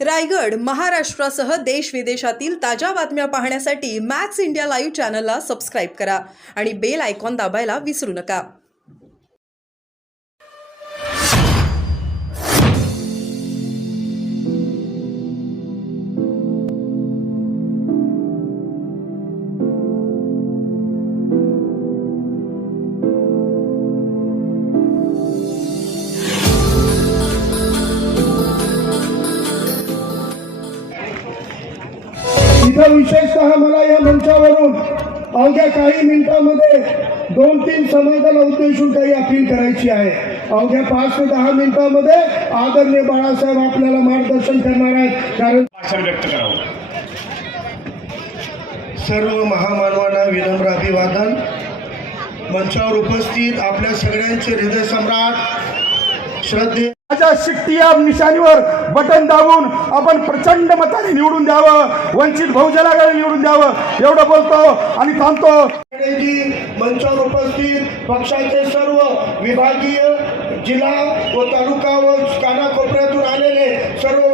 रायगड, महाराष्ट्रासह देश विदेशातील ताज्या बातम्या पाहण्यासाठी मॅक्स इंडिया लाईव्ह चॅनलला सबस्क्राईब करा आणि बेल आयकॉन दाबायला विसरू नका. इथं विशेषतः मला या मंचावरून अवघ्या काही मिनिटांमध्ये 2-3 समाजाला उद्देशून काही अपील करायची आहे. अवघ्या 5 ते 10 मिनिटांमध्ये आदरणीय बाळासाहेब आपल्याला मार्गदर्शन करणार आहेत. कारण भाषण व्यक्त करावं. सर्व महामानवांना विनम्र अभिवादन. मंचावर उपस्थित आपल्या सगळ्यांचे हृदय सम्राट श्रद्धे माझ्या शिट्टी या निशाणीवर बटन दाबून आपण प्रचंड मताने निवडून द्यावं, वंचित बहुजन आघाडी निवडून द्यावं एवढं बोलतो आणि थांबतो. मंचावर उपस्थित पक्षाचे सर्व विभागीय, जिल्हा व तालुका व कानाकोपऱ्यातून आलेले सर्व